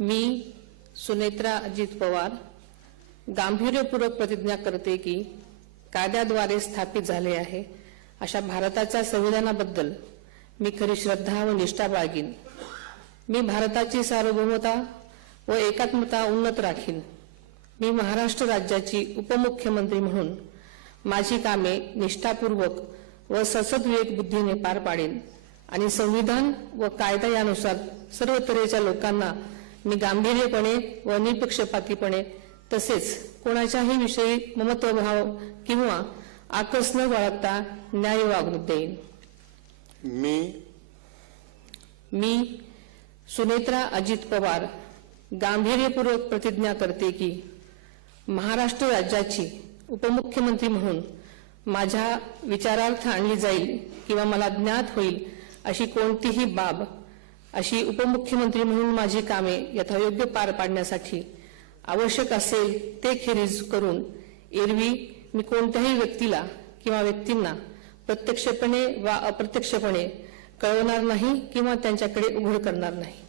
मी सुनेत्रा अजित पवार गांभीर्यपूर्वक प्रतिज्ञा करते की कायद्याद्वारे स्थापित झाले आहे अशा भारताच्या संविधानाबद्दल मी खरी श्रद्धा व निष्ठा बाळगीन। मी भारताची सार्वभौमता व एकात्मता उन्नत राखीन। मी महाराष्ट्र राज्याची उपमुख्यमंत्री म्हणून माझी कामे निष्ठापूर्वक व ससद्विवेक बुद्धीने पार पाडेन आणि संविधान व कायदा यानुसार सर्व तऱ्हेच्या लोकांना मी गांभीर्यपणे व निपक्षपातीपणे तसेच कोणाच्याही विषयी ममत्वभाव किंवा आकस न बाळगता न्याय वागणूक देईन। मी सुनेत्रा अजित पवार गांभीर्यपूर्वक प्रतिज्ञा करते की महाराष्ट्र राज्याची उपमुख्यमंत्री म्हणून माझ्या विचारार्थ आणली जाईल किंवा मला ज्ञात होईल अशी कोणतीही बाब अशी उपमुख्यमंत्री म्हणून माझी कामे यथायोग्य पार पाडण्यासाठी आवश्यक असेल ते खेरीज करून एरवी मी कोणत्याही व्यक्तीला किंवा व्यक्तींना प्रत्यक्षपणे वा अप्रत्यक्षपणे कळवणार नाही किंवा त्यांच्याकडे उघड करणार नाही।